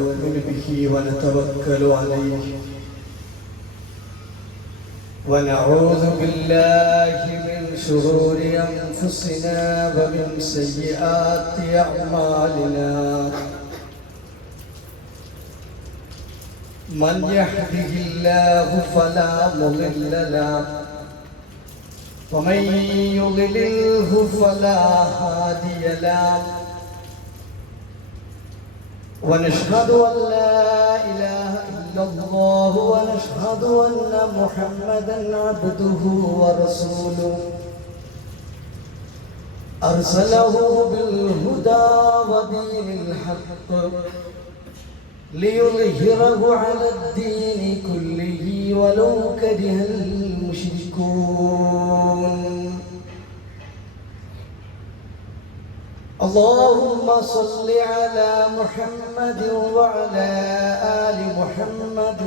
نؤمن به ونتوكل عليه ونعوذ بالله من شرور أنفسنا ومن سيئات أعمالنا من يهده الله فلا مضل له ومن يضلله فلا هادي له ونشهد أن لا إله إلا الله ونشهد أن محمدا عبده ورسوله أرسله بالهدى ودين الحق ليظهره على الدين كله ولو كره المشركون اللهم صل على محمد وعلى آل محمد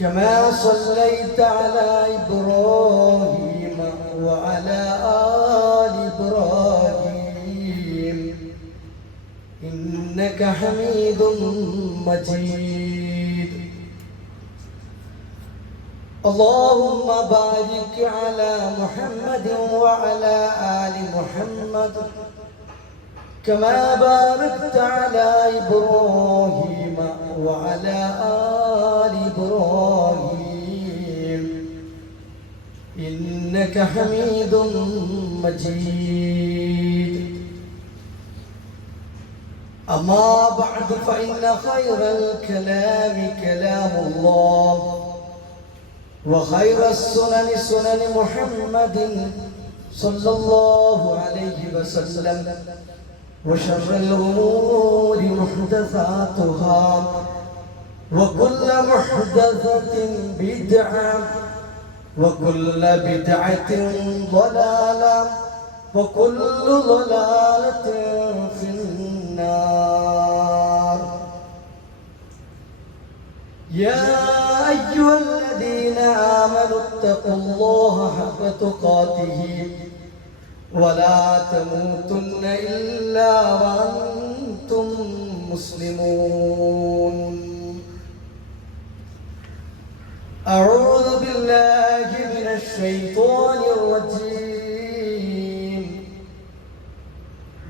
كما صليت على إبراهيم وعلى آل إبراهيم إنك حميد مجيد اللهم بارك على محمد وعلى آل محمد كما باركت على إبراهيم وعلى آل إبراهيم إنك حميد مجيد أما بعد فإن خير الكلام كلام الله وخير السنن سنن محمد صلى الله عليه وسلم وشر الأمور محدثاتها وكل محدثة بدعة وكل بدعة ضلالة وكل ضلالة في النار. يا أيها الذين آمنوا اتقوا الله حق تقاته ولا تموتن إلا وأنتم مسلمون. أعوذ بالله من الشيطان الرجيم.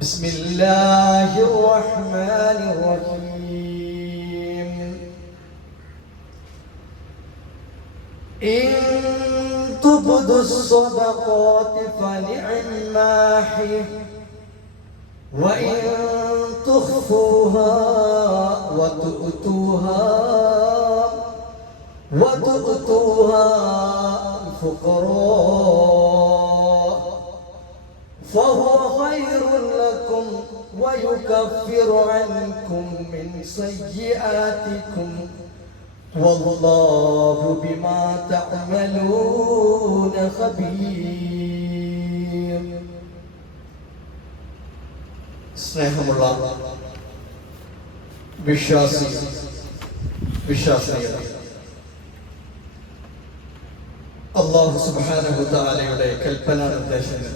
بسم الله الرحمن الرحيم. إن تبدوا الصدقات فنعما هي وإن تخفوها وتؤتوها الفقراء فهو خير لكم ويكفر عنكم من سيئاتكم والله بما تعملون خبير. സ്നേഹമുള്ള വിശ്വാസികളെ, അല്ലാഹു സുബ്ഹാനഹു തആലയുടെ കൽപ്പനാ നിർദ്ദേശങ്ങൾ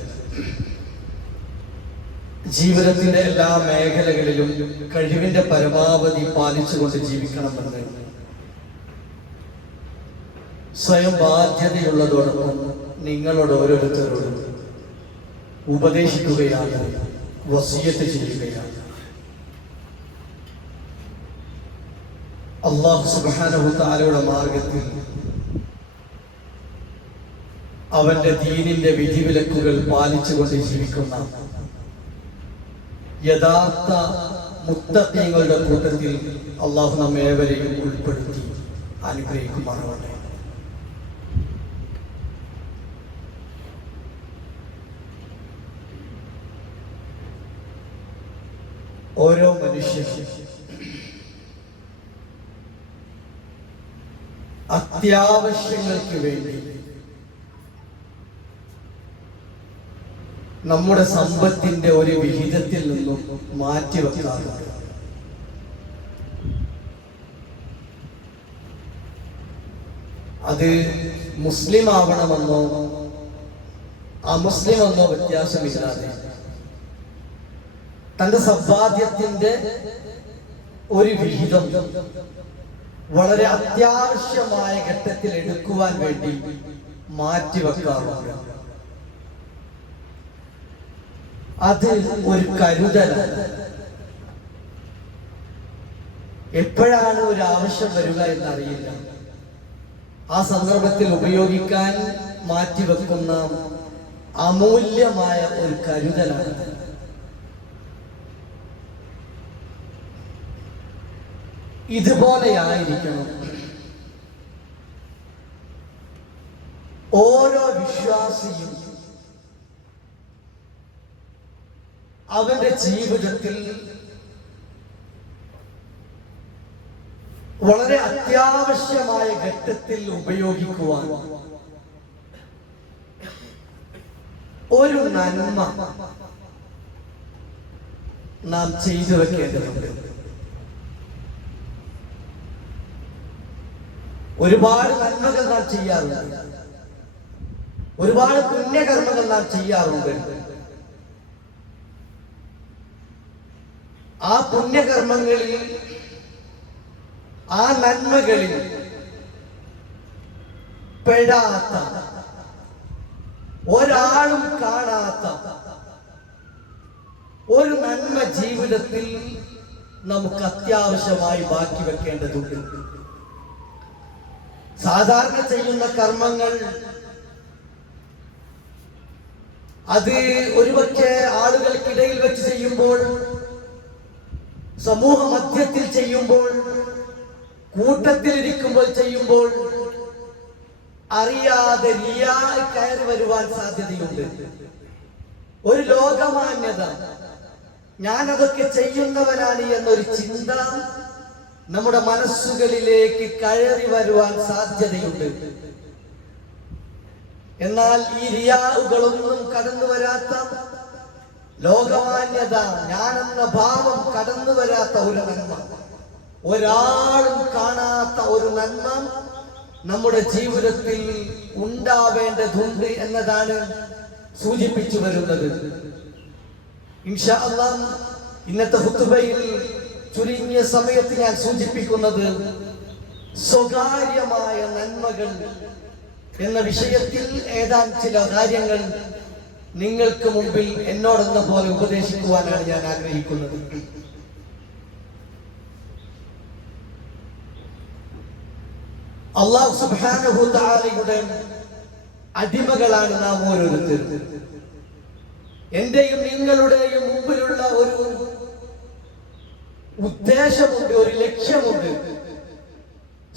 ജീവിതത്തിന്റെ എല്ലാ മേഖലകളിലും കഴിവിന്റെ പരമാവധി പാലിച്ചുകൊണ്ട് ജീവിക്കണമെന്ന് സ്വയം ബാധ്യതയുള്ളതോടൊപ്പം നിങ്ങളോട് ഓരോരുത്തരോടും ഉപദേശിക്കുകയാണ്, വസിയത്ത് ചെയ്യുകയാണ്. അല്ലാഹു സുബ്ഹാനഹു തആലയുടെ മാർഗത്തിൽ അവന്റെ ദീനിന്റെ വിധിവിലക്കുകൾ പാലിച്ചുകൊണ്ട് ജീവിക്കുന്ന യഥാർത്ഥ മുത്തഖീങ്ങളുടെ കൂട്ടത്തിൽ അല്ലാഹു നമ്മേവരെയും ഉൾപ്പെടുത്തി അനുഗ്രഹിക്കുമാറാവട്ടെ. ഓരോ മനുഷ്യനും അത്യാവശ്യങ്ങൾക്ക് വേണ്ടി നമ്മുടെ സമ്പത്തിന്റെ ഒരു വിഹിതത്തിൽ നിന്നും മാറ്റിവെക്കാറുണ്ട്. അത് മുസ്ലിം ആവണമെന്നോ അമുസ്ലിം എന്നോ വ്യത്യാസമില്ലാതെ തന്റെ സമ്പാദ്യത്തിന്റെ ഒരു വിഹിതം വളരെ അത്യാവശ്യമായ ഘട്ടത്തിൽ എടുക്കുവാൻ വേണ്ടി മാറ്റിവെക്കാറുണ്ട്. അത് ഒരു കരുതലാണ്. എപ്പോഴാണ് ഒരു ആവശ്യം വരിക എന്നറിയില്ല. ആ സന്ദർഭത്തിൽ ഉപയോഗിക്കാൻ മാറ്റിവെക്കുന്ന അമൂല്യമായ ഒരു കരുതലാണ്. ഇതുപോലെയായിരിക്കണം ഓരോ വിശ്വാസിയും അവന്റെ ജീവിതത്തിൽ വളരെ അത്യാവശ്യമായ ഘട്ടത്തിൽ ഉപയോഗിക്കുവാൻ ഒരു നന്മ നാം ചെയ്തു വെക്കേണ്ടതുണ്ട്. ഒരുപാട് നന്മകൾ നാം ചെയ്യാറുണ്ട്, ഒരുപാട് പുണ്യകർമ്മങ്ങൾ നാം ചെയ്യാറുണ്ട്. ആ പുണ്യകർമ്മങ്ങളിൽ, ആ നന്മകളിൽ പെടാത്ത, ഒരാളും കാണാത്ത ഒരു നന്മ ജീവിതത്തിൽ നമുക്ക് അത്യാവശ്യമായി ബാക്കി വെക്കേണ്ടതുണ്ട്. സാധാരണ ചെയ്യുന്ന കർമ്മങ്ങൾ അത് ഒരുപക്ഷെ ആളുകൾക്കിടയിൽ വെച്ച് ചെയ്യുമ്പോൾ, സമൂഹ മധ്യത്തിൽ ചെയ്യുമ്പോൾ, കൂട്ടത്തിലിരിക്കുമ്പോൾ ചെയ്യുമ്പോൾ അറിയാതെ റിയാ കയറി വരുവാൻ സാധ്യതയുണ്ട്. ഒരു ലോകമാന്യത, ഞാനതൊക്കെ ചെയ്യുന്നവനാണ് എന്നൊരു ചിന്ത നമ്മുടെ മനസ്സുകളിലേക്ക് കയറി വരുവാൻ സാധ്യതയുണ്ട്. എന്നാൽ ഈ റിയാകളൊന്നും കടന്നു വരാത്ത, ലോകമാന്യത, ഞാനെന്ന ഭാവം കടന്നു വരാത്ത ഒരു നന്മ, ഒരാളും കാണാത്ത ഒരു നന്മ നമ്മുടെ ജീവിതത്തിൽ ഉണ്ടാവേണ്ടതുണ്ട് എന്നതാണ് സൂചിപ്പിച്ചു വരുന്നത്. ഇൻഷാ അല്ലാഹ് ഇന്നത്തെ ഖുതുബയിൽ ചുരുങ്ങിയ സമയത്ത് ഞാൻ സൂചിപ്പിക്കുന്നത് സ്വകാര്യമായ നന്മകൾ എന്ന വിഷയത്തിൽ ഏതാനും ചില കാര്യങ്ങൾ നിങ്ങൾക്ക് മുമ്പിൽ എന്നോടെന്ന പോലെ ഉപദേശിക്കുവാനാണ് ഞാൻ ആഗ്രഹിക്കുന്നത്. അല്ലാഹു സുബ്ഹാനഹു തആലയുടെ അടിമകളാണ് നാം ഓരോരുത്തരും. എന്റെയും നിങ്ങളുടെയും മുമ്പിലുള്ള ഒരു ഉദ്ദേശമുണ്ട്, ഒരു ലക്ഷ്യമുണ്ട്.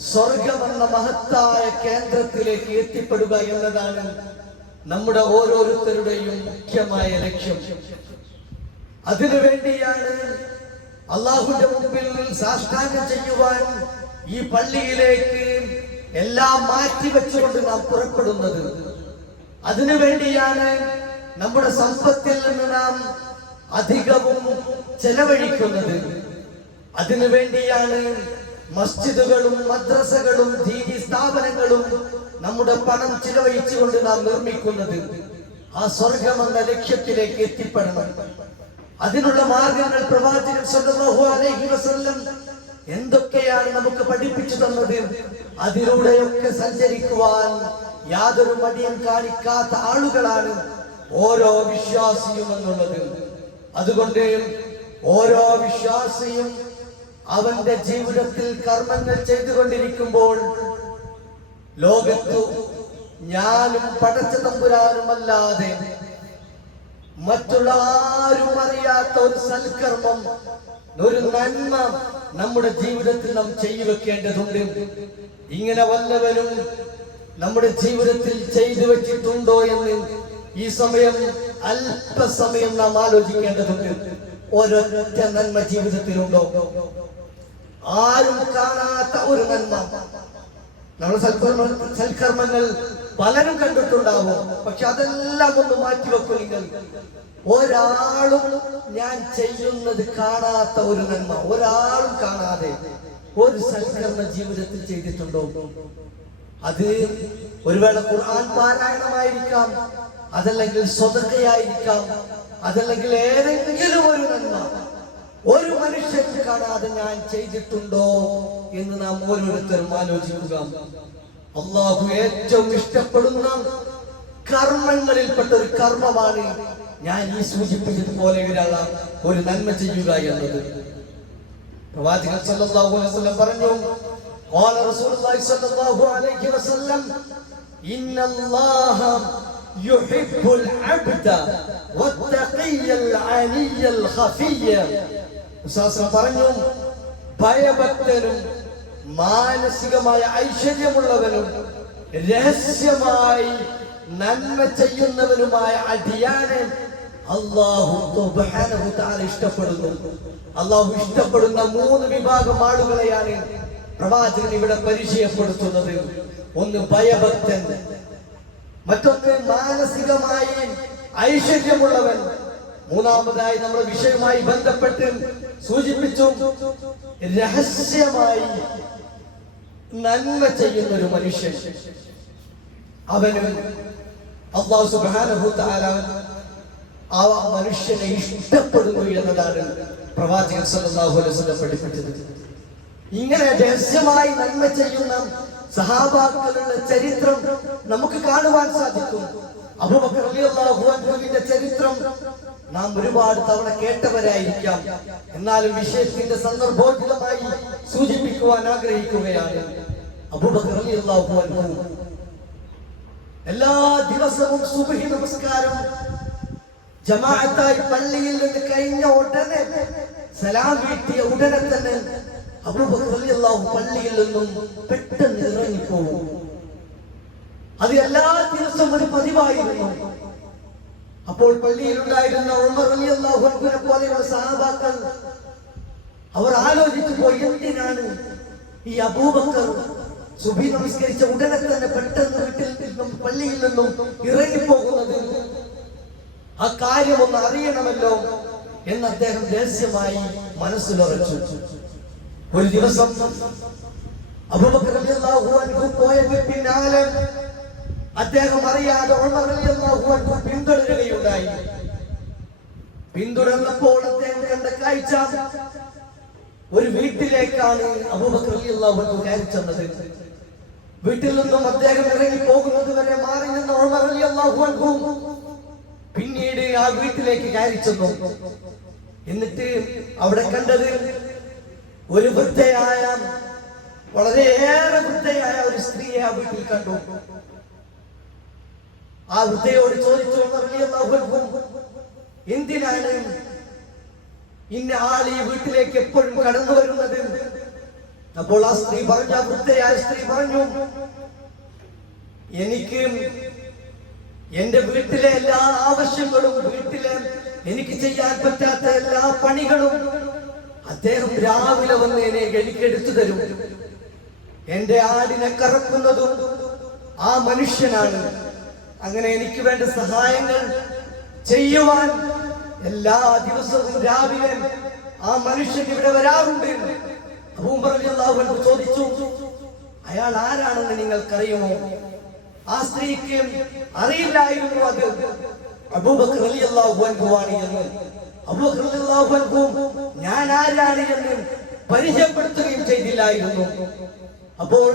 സ്വർഗമെന്ന മഹത്തായ കേന്ദ്രത്തിലേക്ക് എത്തിപ്പെടുക എന്നതാണ് നമ്മുടെ ഓരോരുത്തരുടെയും മുഖ്യമായ ലക്ഷ്യം. അതിനുവേണ്ടിയാണ് അള്ളാഹുവിന്റെ മുമ്പിൽ സാഷ്ടാംഗം ചെയ്യുവാൻ ഈ പള്ളിയിലേക്ക് എല്ലാം മാറ്റിവെച്ചുകൊണ്ട് നാം പുറപ്പെടുന്നത്. അതിനുവേണ്ടിയാണ് നമ്മുടെ സമ്പത്തിൽ നിന്ന് നാം അധികവും ചെലവഴിക്കുന്നത്. അതിനുവേണ്ടിയാണ് മസ്ജിദുകളും മദ്രസകളും ദീനി സ്ഥാപനങ്ങളും നമ്മുടെ പണം ചിലവഴിച്ചുകൊണ്ട് നാം നിർമ്മിക്കുന്നത്. ആ സ്വർഗമെന്ന ലക്ഷ്യത്തിലേക്ക് എത്തിപ്പെടണം. അതിനുള്ള മാർഗങ്ങൾ പ്രവാചകൻ സല്ലല്ലാഹു അലൈഹി വസല്ലം എന്തൊക്കെയാണ് നമുക്ക് പഠിപ്പിച്ചു തന്നത്, അതിലൂടെയൊക്കെ സഞ്ചരിക്കുവാൻ യാതൊരു മടിയും കാണിക്കാത്ത ആളുകളാണ് ഓരോ വിശ്വാസിയും എന്നുള്ളത്. അതുകൊണ്ട് ഓരോ വിശ്വാസിയും അവന്റെ ജീവിതത്തിൽ കർമ്മങ്ങൾ ചെയ്തുകൊണ്ടിരിക്കുമ്പോൾ ലോകത്തു ഞാനും പടച്ച തമ്പുരാനുമല്ലാതെ മറ്റുള്ള ആരും അറിയാത്ത ഒരു സൽക്കർമ്മം, ഒരു നന്മ നമ്മുടെ ജീവിതത്തിൽ നാം ചെയ്തു വെക്കേണ്ടതുണ്ട്. ഇങ്ങനെ വല്ലവരും നമ്മുടെ ജീവിതത്തിൽ ചെയ്തു വെച്ചിട്ടുണ്ടോ എന്ന് ഈ സമയം അല്പസമയം നാം ആലോചിക്കേണ്ടതുണ്ട്. ഒരൊറ്റ നന്മ ജീവിതത്തിലുണ്ടോ? ആരും കാണാത്ത ഒരു നന്മ. നമ്മൾ സൽക്കർമ്മങ്ങൾ പലരും കണ്ടിട്ടുണ്ടാവും, പക്ഷെ അതെല്ലാം ഒന്ന് മാറ്റിവെക്കും. നിങ്ങൾ ഒരാളും ഞാൻ ചെയ്യുന്നത് കാണാത്ത ഒരു നന്മ, ഒരാളും കാണാതെ ഒരു സൽക്കർമ്മ ജീവിതത്തിൽ ചെയ്തിട്ടുണ്ടോ? അത് ഒരുവേള ഖുർആൻ പാരായണമായിരിക്കാം, അതല്ലെങ്കിൽ സ്വതക്കയായിരിക്കാം, അതല്ലെങ്കിൽ ഏതെങ്കിലും ഒരു നന്മ. ഒരു മനുഷ്യൻ കാണാതെ ഞാൻ ചെയ്തിട്ടുണ്ടോ എന്ന് നാം ഓരോരുത്തരും ആലോചിക്കുക. അള്ളാഹു ഏറ്റവും ഇഷ്ടപ്പെടുന്ന കർമ്മങ്ങളിൽപ്പെട്ട ഒരു കർമ്മമാണ് ഞാൻ ഈ സൂചിപ്പിച്ചതുപോലെയുള്ള ഒരു നന്മ ചെയ്യുക എന്നത്. പ്രവാചകൻ സല്ലല്ലാഹു അലൈഹി വസല്ലം പറഞ്ഞു, ഖാല റസൂലുള്ളാഹി സല്ലല്ലാഹു അലൈഹി വസല്ലം, ഇന്നല്ലാഹ യുഹിബ്ബുൽ അബ്ദ വത്തഖിയ്യൽ അനിയ്യൽ ഖഫിയ്യ. റസൂൽ പറഞ്ഞു, ഭയഭക്തനും മാനസികമായ ഐശ്വര്യമുള്ളവനും രഹസ്യമായി നന്മ ചെയ്യുന്നവനുമായ അടിയാനെ അല്ലാഹു സുബ്ഹാനഹു തആല ഇഷ്ടപ്പെടുന്നു. അല്ലാഹു ഇഷ്ടപ്പെടുന്ന 3 വിഭാഗം ആളുകളെയാണ് പ്രവാചകൻ ഇവിടെ പരിചയപ്പെടുത്തുന്നത്. ഒന്ന് ഭയഭക്തൻ, മറ്റൊന്ന് മാനസികമായി ഐശ്വര്യമുള്ളവൻ, മൂന്നാമതായി നമ്മുടെ വിഷയവുമായി ബന്ധപ്പെട്ട് സൂചിപ്പിച്ചു രഹസ്യമായി നന്മ ചെയ്യുന്ന ഒരു മനുഷ്യൻ. അവന് അല്ലാഹു സുബ്ഹാനഹു തആല ആ മനുഷ്യനെ ഇഷ്ടപ്പെടുന്നു എന്നതാണ് പ്രവാചകൻ സല്ലല്ലാഹു അലൈഹി വസല്ലം പഠിപ്പിച്ചത്. ഇങ്ങനെ രഹസ്യമായി നന്മ ചെയ്യുന്ന സഹാബാക്കളുടെ ചരിത്രം നമുക്ക് കാണുവാൻ സാധിക്കും. അബൂബക്കർ റളിയല്ലാഹു അൻഹുവിന്റെ ചരിത്രം നാം ഒരുപാട് തവണ കേട്ടവരായിരിക്കാം. എന്നാലും വിഷയത്തിന്റെ സന്ദർഭോചിതമായി സൂചിപ്പിക്കുവാൻ ആഗ്രഹിക്കുകയാണ്. അബൂബക്കർ റളിയല്ലാഹു അൻഹു എല്ലാ ദിവസവും സുബ്ഹി നമസ്കാരം ജമാഅത്തായി പള്ളിയിൽ നിന്ന് കഴിഞ്ഞ ഉടനെ, സലാം വീട്ടിയ ഉടനെ തന്നെ അബൂബക്കർ റളിയല്ലാഹു പള്ളിയിൽ നിന്നും പെട്ടെന്ന് ഇറങ്ങിപ്പോകും. അത് എല്ലാ ദിവസവും ഒരു പതിവായിരുന്നു. അപ്പോൾ പള്ളിയിലുണ്ടായിരുന്ന ഉമർ റളിയല്ലാഹു അൻഹുവിനെ പോലെയുള്ള സഹാബാക്കൾ അവർ ആലോചിച്ചു പോയി, എന്തിനാണ് ഈ അബൂബക്കർ സുബ്ഹി നമസ്കരിച്ച ഉടനെ തന്നെ പെട്ടെന്ന് വീട്ടിൽ നിന്നും പള്ളിയിൽ നിന്നും ഇറങ്ങിപ്പോകുന്നത്? ആ കാര്യം ഒന്ന് അറിയണമല്ലോ എന്ന് അദ്ദേഹം രഹസ്യമായി മനസ്സിലുറച്ചു. ഒരു ദിവസം അബൂബക്കർ റളിയല്ലാഹു അൻഹു പോയ പിന്നാലെ അദ്ദേഹം അറിയാതെ ഉമർ റളിയല്ലാഹു അൻഹു പിന്തുടരുകയുണ്ടായി. പിന്തുടർന്നപ്പോൾ അദ്ദേഹം കണ്ട കാഴ്ച ഒരു വീട്ടിലേക്കാണ് അബൂബക്കർ റളിയല്ലാഹു അൻഹു കയറി ചെന്നത്. വീട്ടിൽ നിന്നും അദ്ദേഹം ഇറങ്ങി പോകുന്നത് വരെ മാറി നിന്ന ഉമർ റളിയല്ലാഹു അൻഹു പിന്നീട് ആ വീട്ടിലേക്ക് കയറി ചെന്നു. എന്നിട്ട് അവിടെ കണ്ടത് ഒരു വൃദ്ധയായ, വളരെയേറെ വൃദ്ധയായ ഒരു സ്ത്രീയെ ആ വീട്ടിൽ കണ്ടു. ആ വൃദ്ധയോട് ചോദിച്ചു ഉമർ റളിയല്ലാഹു അൻഹു, എന്തിനാണ് ഇന്ന ആൾ ഈ വീട്ടിലേക്ക് എപ്പോഴും കടന്നു വരുന്നത്? അപ്പോൾ ആ സ്ത്രീ പറഞ്ഞു, ആ വൃദ്ധയായ സ്ത്രീ പറഞ്ഞു, എനിക്ക് എന്റെ വീട്ടിലെ എല്ലാ ആവശ്യങ്ങളും, വീട്ടിലെ എനിക്ക് ചെയ്യാൻ പറ്റാത്ത എല്ലാ പണികളും അദ്ദേഹം രാവിലെ വന്ന് എനിക്ക് എടുത്തു തരും. എന്റെ ആടിനെ കറക്കുന്നതും ആ മനുഷ്യനാണ്. അങ്ങനെ എനിക്ക് വേണ്ട സഹായങ്ങൾ ചെയ്യുവാൻ എല്ലാ ദിവസവും രാവിലെ ആ മനുഷ്യൻ ഇവിടെ വരാറുണ്ട്. അബൂബക്കർ റളിയല്ലാഹു അൻഹു ചോദിച്ചു, അയാൾ ആരാണെന്ന് നിങ്ങൾക്കറിയുമോ? ആ സ്ത്രീക്ക് അറിയില്ലായിരുന്നു അത് അബൂബക്കർ റളിയല്ലാഹു അൻഹു ആണ് എന്ന്. അബൂബക്കർ റളിയല്ലാഹു അൻഹു ഞാൻ ആരാണ് എന്ന് പരിചയപ്പെടുത്തുകയും ചെയ്തില്ലായിരുന്നു. അപ്പോൾ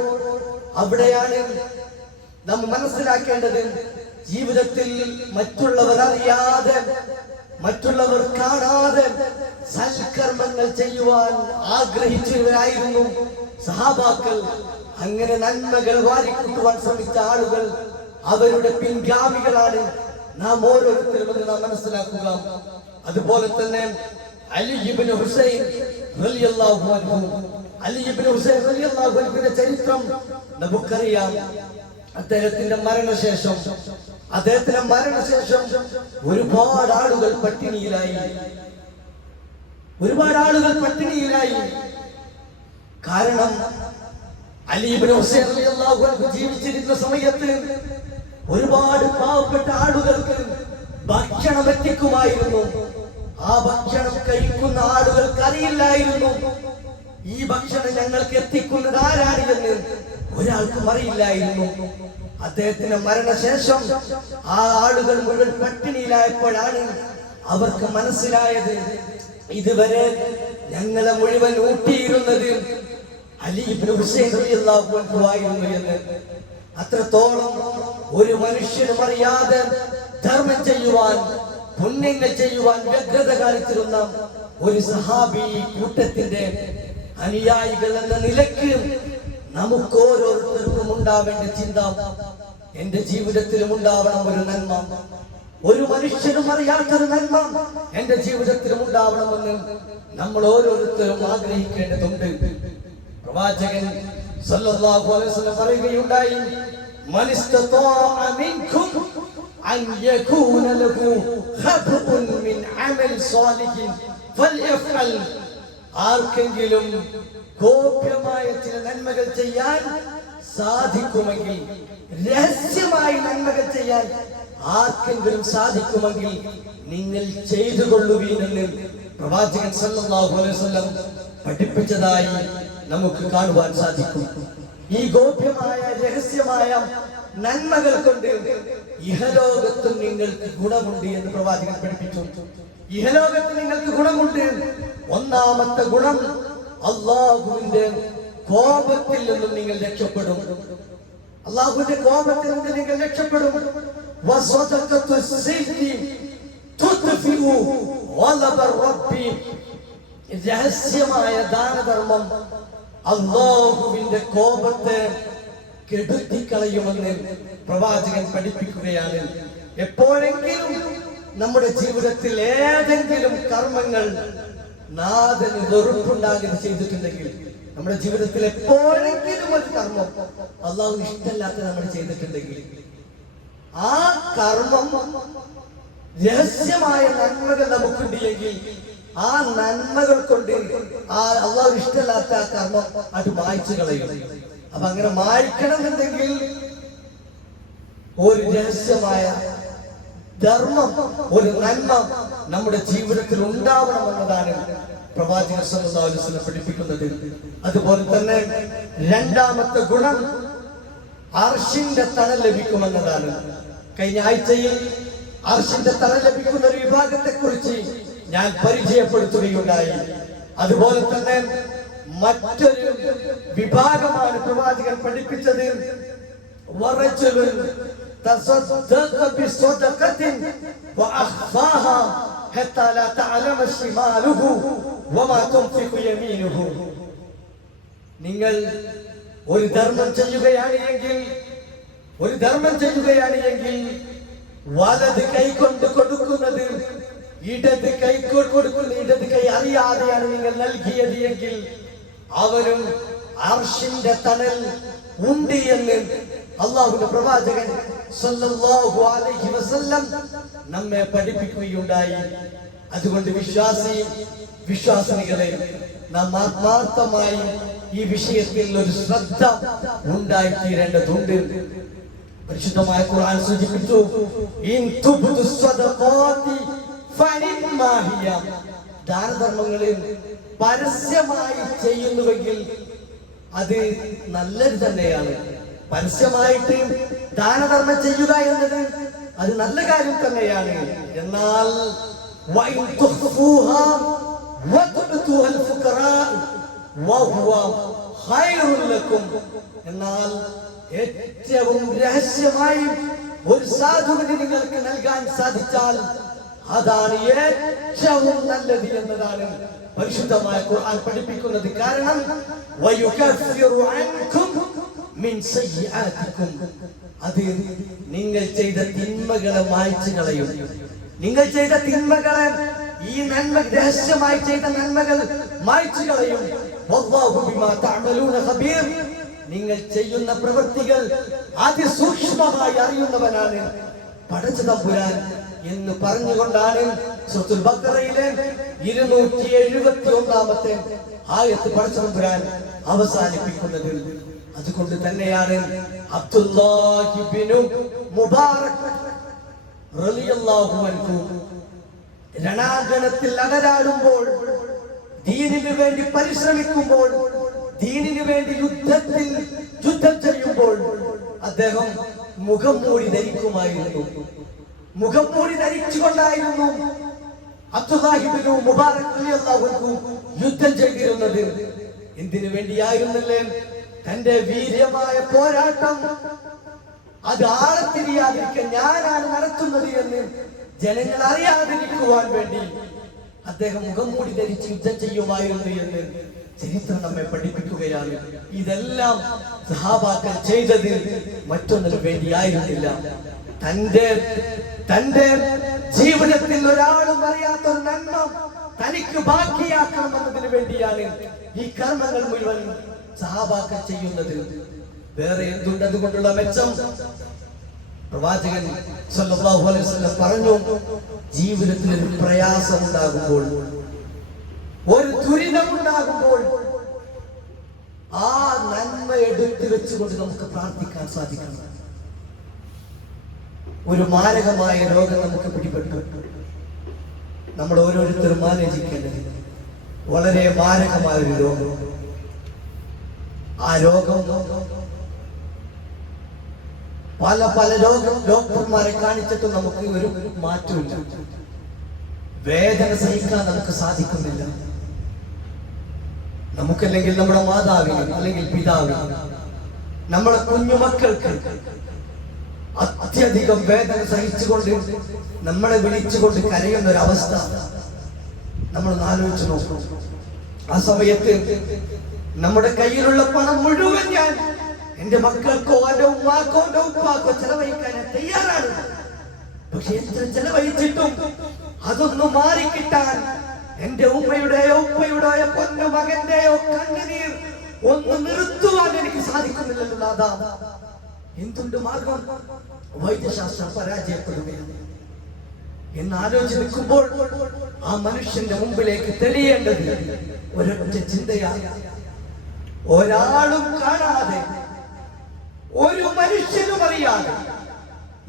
അവിടെയാണ് നാം മനസ്സിലാക്കേണ്ടത്, ജീവിതത്തിൽ മറ്റുള്ളവർ അറിയാതെ, മറ്റുള്ളവർ കാണാതെ സൽക്കർമ്മങ്ങൾ ചെയ്യുവാൻ ആഗ്രഹിച്ചവരായിരുന്നു സഹാബാക്കൾ. അങ്ങനെ നന്മകൾ വാരിക്കൂട്ടുവാൻ ശ്രമിച്ച ആളുകൾ അവരുടെ പിൻഗാമികളാണ് നാം ഓരോരുത്തരും എന്ന് നാം മനസ്സിലാക്കുക. അതുപോലെ തന്നെ അലി ഇബ്നു ഹുസൈൻ റളിയല്ലാഹു അൻഹു, അലി ഇബ്നു ഹുസൈൻ റളിയല്ലാഹു അൻഹുവിന്റെ ചരിത്രം നമുക്കറിയാം. അദ്ദേഹത്തിന്റെ മരണശേഷം ഒരുപാട് ആളുകൾ പട്ടിണിയിലായി. കാരണം അലി ഇബ്നു ഹുസൈൻ റളിയല്ലാഹു അൻഹു ജീവിച്ചിരുന്ന സമയത്ത് ഒരുപാട് പാവപ്പെട്ട ആളുകൾക്ക് ഭക്ഷണം എത്തിക്കുമായിരുന്നു. ആ ഭക്ഷണം കഴിക്കുന്ന ആളുകൾക്ക് അറിയില്ലായിരുന്നു ഈ ഭക്ഷണം ഞങ്ങൾക്ക് എത്തിക്കുന്നത് ആരാണ് എന്ന് ഒരാൾക്കും അറിയില്ലായിരുന്നു. അദ്ദേഹത്തിന്റെ മരണശേഷം ആ ആളുകൾ മുഴുവൻ പട്ടിണിയിലായപ്പോഴാണ് അവർക്ക് മനസ്സിലായത് ഇതുവരെ ഞങ്ങളെ മുഴുവൻ ഊട്ടിയിരുന്നത് അലി ഇബ്നു ഹുസൈൻ റളിയല്ലാഹു അൻഹു ആയിരുന്നു എന്ന്. അത്രത്തോളം ഒരു മനുഷ്യനും അറിയാതെ ധർമ്മം ചെയ്യുവാൻ, പുണ്യങ്ങൾ ചെയ്യുവാൻ വ്യഗ്രത കാണിച്ചിരുന്ന ഒരു സഹാബി കൂട്ടത്തിന്റെ അനുയായികൾ എന്ന നിലയ്ക്ക് നമുക്ക് ഓരോരുത്തർക്കും ഉണ്ടാവേണ്ട ചിന്ത, എന്റെ ജീവിതത്തിലും ഉണ്ടാവണം ഒരു നന്മ, ഒരു മനുഷ്യനും അറിയാത്തൊരു നന്മ എന്റെ ജീവിതത്തിലും ഉണ്ടാവണമെന്ന് നമ്മൾ ഓരോരുത്തരും ആഗ്രഹിക്കേണ്ടതുണ്ട്. പ്രവാചകൻ സല്ലല്ലാഹു അലൈഹി വസല്ലം പറയുകയുണ്ടായി, മൻ ഇസ്തതാഅ മിൻകും അൻ യകൂന ലഹു ഖബ്ഉൻ മിൻ അമൽ സാലിഹിൻ ഫൽയഫ്അൽ. ആർക്കെങ്കിലും ഗോപ്യമായ ചില നന്മകൾ ചെയ്യാൻ സാധിക്കുമെങ്കിൽ, രഹസ്യമായി നന്മകൾ ചെയ്യാൻ ആർക്കെങ്കിലും സാധിക്കുമെങ്കിൽ നിങ്ങൾ ചെയ്തു കൊള്ളുവീനെന്ന് പ്രവാചകൻ സല്ലല്ലാഹു അലൈഹി വസല്ലം പഠിപ്പിച്ചതായി നമുക്ക് കാണുവാൻ സാധിക്കും. ഈ ഗോപ്യമായ രഹസ്യമായ നന്മകൾ കൊണ്ട് ഇഹലോകത്തും നിങ്ങൾക്ക് ഗുണമുണ്ട് എന്ന് പ്രവാചകൻ പഠിപ്പിച്ചു. ഇഹലോകത്ത് നിങ്ങൾക്ക് ഗുണമുണ്ട്. ഒന്നാമത്തെ ഗുണം, അല്ലാഹുവിന്റെ കോപത്തിൽ നിന്നും നിങ്ങൾ രക്ഷപ്പെടും. അല്ലാഹുവിന്റെ കോപത്തിൽ നിന്ന് നിങ്ങൾ രക്ഷപ്പെടും. വസദഖത്തു സിദ്ദി തുത്ഫിഉ വലബ റബ്ബി. രഹസ്യമായ ദാനധർമ്മം അല്ലാഹുവിന്റെ കോപത്തെ കെടുത്തിക്കളയുമെന്ന് പ്രവാചകൻ പഠിപ്പിക്കുകയാണ്. എപ്പോഴെങ്കിലും നമ്മുടെ ജീവിതത്തിൽ ഏതെങ്കിലും കർമ്മങ്ങൾ നാഥന് വെറുപ്പുണ്ടാകുന്നത് ചെയ്തിട്ടുണ്ടെങ്കിൽ, നമ്മുടെ ജീവിതത്തിൽ എപ്പോഴെങ്കിലും ഒരു കർമ്മം അല്ലാഹു ഇഷ്ടമല്ലാത്ത നമ്മൾ ചെയ്തിട്ടുണ്ടെങ്കിൽ, ആ കർമ്മം രഹസ്യമായ നന്മകൾ നമുക്കുണ്ട് എങ്കിൽ ആ നന്മകൾ കൊണ്ട് ആ അല്ലാഹു ഇഷ്ടമല്ലാത്ത ആ കർമ്മം അത് മായ്ച്ചു കളയും. അപ്പൊ അങ്ങനെ മായ്ക്കണമെന്നുണ്ടെങ്കിൽ ഒരു രഹസ്യമായ ധർമ്മം, ഒരു നന്മ നമ്മുടെ ജീവിതത്തിൽ ഉണ്ടാവണമെന്നതാണ് പ്രവാചകൻ സല്ലല്ലാഹു അലൈഹി വസല്ലം പഠിപ്പിക്കുന്നത്. അതുപോലെ തന്നെ രണ്ടാമത്തെ ഗുണം, അർശിന്റെ തണൽ ലഭിക്കുമെന്നതാണ്. കഴിഞ്ഞ ആഴ്ചയിൽ അർശിന്റെ തണൽ ലഭിക്കുന്ന ഒരു വിഭാഗത്തെ കുറിച്ച് ഞാൻ പരിചയപ്പെടുത്തുകയുണ്ടായി. അതുപോലെ തന്നെ മറ്റൊരു വിഭാഗമാണ് പ്രവാചകൻ പഠിപ്പിച്ചത്, വറജുലുൻ തസദ്ദഖ ബിസദഖത്തിൻ വഅഖ്ഫാഹാ ഹത്താ ലാ തഅലമ ശിമാലുഹു വമാ തുൻഫിഖു യമീനുഹു. നിങ്ങൾ ഒരു ധർമ്മം ചെയ്യുകയാണ് എങ്കിൽ വലത് കൈ കൊണ്ട് കൊടുക്കുന്നത് ഇടത് കൈ കൊടുക്കുന്ന ഇടത് കൈ അറിയാതെയാണ് നിങ്ങൾ നൽകിയത് എങ്കിൽ അവനും അർശിന്റെ തണൽ ഉണ്ട് എന്ന് അല്ലാഹുവിന്റെ പ്രവാചകൻ സല്ലല്ലാഹു അലൈഹി വസല്ലം നമ്മെ പഠിപ്പിക്കുകയുണ്ടായി. അതുകൊണ്ട് വിശ്വാസിനികളെ നാം ആത്മാർത്ഥമായി ഈ വിഷയത്തിൽ ഒരു ശ്രദ്ധ ഉണ്ടായിത്തീരേണ്ടതുണ്ട്. പരിശുദ്ധമായ ഖുർആൻ സൂചിപ്പിച്ചു, ഇൻ തുബ്ദു സ്വദഖാതി ഫനിമ്മാ ഹിയ. ദാനധർമ്മങ്ങളിൽ പരസ്യമായി ചെയ്യുന്നുവെങ്കിൽ അത് നല്ലത് തന്നെയാണ്. പരസ്യമായിട്ട് ദാനധർമ്മം ചെയ്യുക എന്നത് അത് നല്ല കാര്യം തന്നെയാണ്. എന്നാൽ വഇൻ തുഖ്ഫൂഹാ വതുഅതുൽ ഫുഖറാ വഹുവ ഖൈറുൽ ലക്കും. എന്നാൽ ഏറ്റവും രഹസ്യമായി ഒരു സാധുവിന് നിങ്ങൾക്ക് നൽകാൻ സാധിച്ചാൽ അതാണ് ഏറ്റവും നല്ലത് എന്നതാണ് പരിശുദ്ധമായ ഖുർആൻ പഠിപ്പിക്കുന്നത്. കാരണം വയുകഫിറു അൻകും മിൻ സയ്യിആതികും. അത് നിങ്ങൾ ചെയ്ത തിന്മകളെ മായ്ച്ചു കളയും. നിങ്ങൾ ചെയ്ത തിന്മകളെ, ഈ നന്മ രഹസ്യമായി ചെയ്ത നന്മകൾ മായ്ച്ചു കളയും. വല്ലാഹു ബിമാ തഅമലൂന ഖബീർ. നിങ്ങൾ ചെയ്യുന്ന പ്രവൃത്തികൾ അതിസൂക്ഷ്മമായി അറിയുന്നവനാണ് പടച്ച തമ്പുരാൻ എന്ന് പറഞ്ഞുകൊണ്ടാണ് സൂറത്തുൽ ബഖറയിലെ 271-ാമത്തെ ആയത്ത് പടച്ച തമ്പുരാൻ അവസാനിപ്പിക്കുന്നത്. അതുകൊണ്ട് തന്നെയാണ് അബ്ദുല്ലാഹി ഇബ്നു മുബാറക് റളിയല്ലാഹു അൻഹു രണാങ്കണത്തിൽ അകരാടുമ്പോൾ, ദീനിനു വേണ്ടി പരിശ്രമിക്കുമ്പോൾ, ദീനിനു വേണ്ടി യുദ്ധം ചെയ്യുമ്പോൾ അദ്ദേഹം മുഖം മൂടി ധരിക്കുമായിരുന്നു. മുഖം മൂടി ധരിച്ചുകൊണ്ടായിരുന്നു അബ്ദുല്ലാഹി ഇബ്നു മുബാറക് റളിയല്ലാഹു അൻഹു യുദ്ധം ചെയ്തിരുന്നത് എന്തിനു വേണ്ടിയായിരുന്നല്ലേ? തന്റെ വീര്യമായ പോരാട്ടം അത് ആളത്തിരിയാതിരിക്കാൻ ഞാനാണ് നടത്തുന്നത് എന്ന് ജനങ്ങൾ അറിയാതിരിക്കുവാൻ വേണ്ടി അദ്ദേഹം മുഖംമൂടി ധരിച്ച് യുദ്ധം ചെയ്യുമായിരുന്നു എന്ന് ചരിത്രം നമ്മെ പഠിപ്പിക്കുകയാണ്. ഇതെല്ലാം സഹാബാക്കൾ ചെയ്തത് മറ്റൊന്നിനു വേണ്ടിയായിരുന്നില്ല. തന്റെ ജീവിതത്തിൽ ഒരാളും അറിയാത്തൊരു നന്മ തനിക്ക് ബാക്കിയാക്കണമെന്നതിന് വേണ്ടിയാണ് ഈ കർമ്മങ്ങൾ മുഴുവൻ സഹാബാക്കൾ ചെയ്യുന്നത്. വേറെ എന്തുണ്ട് അതുകൊണ്ടുള്ള മെച്ചം? പ്രവാചകൻ സല്ലല്ലാഹു അലൈഹി വസല്ലം പറഞ്ഞു, ജീവിതത്തിൽ ഒരു പ്രയാസം ഉണ്ടാകുമ്പോൾ, ഒരു ദുരിതം ഉണ്ടാകുമ്പോൾ ആ നന്മ എടുത്തു വെച്ചുകൊണ്ട് നമുക്ക് പ്രാർത്ഥിക്കാൻ സാധിക്കണം. ഒരു മാരകമായ രോഗം നമുക്ക് പിടിപെട്ടു, നമ്മൾ ഓരോരുത്തരും ആലോചിക്കേണ്ടത് വളരെ മാരകമായ ഒരു രോഗം. ആ രോഗം പല ഡോക്ടർമാരെ കാണിച്ചിട്ട് നമുക്ക് ഒരു മാറ്റമില്ല. വേദന സഹിക്കാൻ നമുക്ക് സാധിക്കുന്നില്ല. നമുക്കല്ലെങ്കിൽ നമ്മുടെ മാതാവിന് അല്ലെങ്കിൽ പിതാവിന്, നമ്മുടെ കുഞ്ഞുമക്കൾക്ക് അത്യധികം വേദന സഹിച്ചുകൊണ്ട് നമ്മളെ വിളിച്ചുകൊണ്ട് കരയുന്ന ഒരു അവസ്ഥ നമ്മൾ ആലോചിച്ച് നോക്കും. ആ സമയത്ത് നമ്മുടെ കയ്യിലുള്ള പണം മുഴുവൻ ഞാൻ എന്റെ മക്കൾക്കോ എന്റെ ഉമ്മാക്കോ എന്റെ ഉപ്പാക്കോ ചെലവഴിക്കാൻ തയ്യാറാണ്. പക്ഷെ എത്ര ചെലവഴിച്ചിട്ടും അതൊന്നും മാറിക്കിട്ടാൻ എന്റെ ഉമ്മയുടെയോ ഉപ്പയുടെയോ പൊന്നു മകന്റെയോ കണ്ണുനീർ ഒന്ന് നിർത്തുവാൻ എനിക്ക് സാധിക്കുന്നില്ലല്ലോ നാഥാ. എന്തുണ്ട് മാർഗം? വൈദ്യശാസ്ത്രം പരാജയപ്പെടുകയാണ് എന്നാലോചിച്ച് നിൽക്കുമ്പോൾ ആ മനുഷ്യന്റെ മുമ്പിലേക്ക് തെളിയേണ്ടത് ഒരൊറ്റ ചിന്തയാണ്. ഒരാളും കാണാതെ, ഒരു മനുഷ്യനും അറിയാതെ,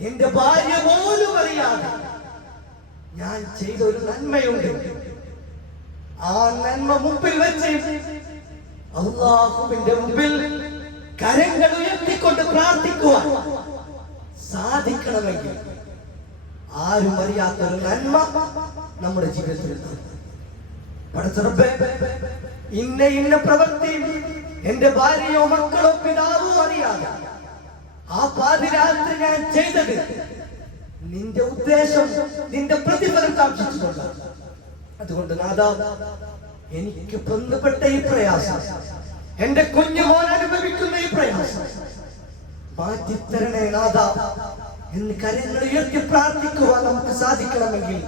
എന്റെ ഭാര്യ പോലും അറിയാതെ ഞാൻ ചെയ്ത ഒരു നന്മയുണ്ട്. ആ നന്മ മുമ്പിൽ വെച്ച് അല്ലാഹുവിന്റെ മുമ്പിൽ കരങ്ങൾ ഉയർത്തിക്കൊണ്ട് പ്രാർത്ഥിക്കുവാൻ സാധിക്കണമെങ്കിൽ ആരും അറിയാത്തൊരു നന്മ നമ്മുടെ ജീവിതത്തിൽ ഇന്ന പ്രവൃത്തി എന്റെ ഭാര്യയോ മക്കളോ പിതാവോ അറിയാതെ ആ പാതിരാത്രി ഞാൻ ചെയ്തത് നിന്റെ ഉദ്ദേശം, നിന്റെ പ്രതിഫലം കാക്ഷിച്ചുകൊണ്ടാണ്. അതുകൊണ്ട് നാഥാ, എനിക്ക് ബന്ധപ്പെട്ട ഈ പ്രയാസം, എന്റെ കുഞ്ഞുമോൻ അനുഭവിക്കുന്ന ഈ പ്രയാസം മാറ്റിത്തരണേ നാഥാ എന്ന് കരങ്ങൾ ഉയർത്തി പ്രാർത്ഥിക്കുവാൻ നമുക്ക് സാധിക്കണമെങ്കിൽ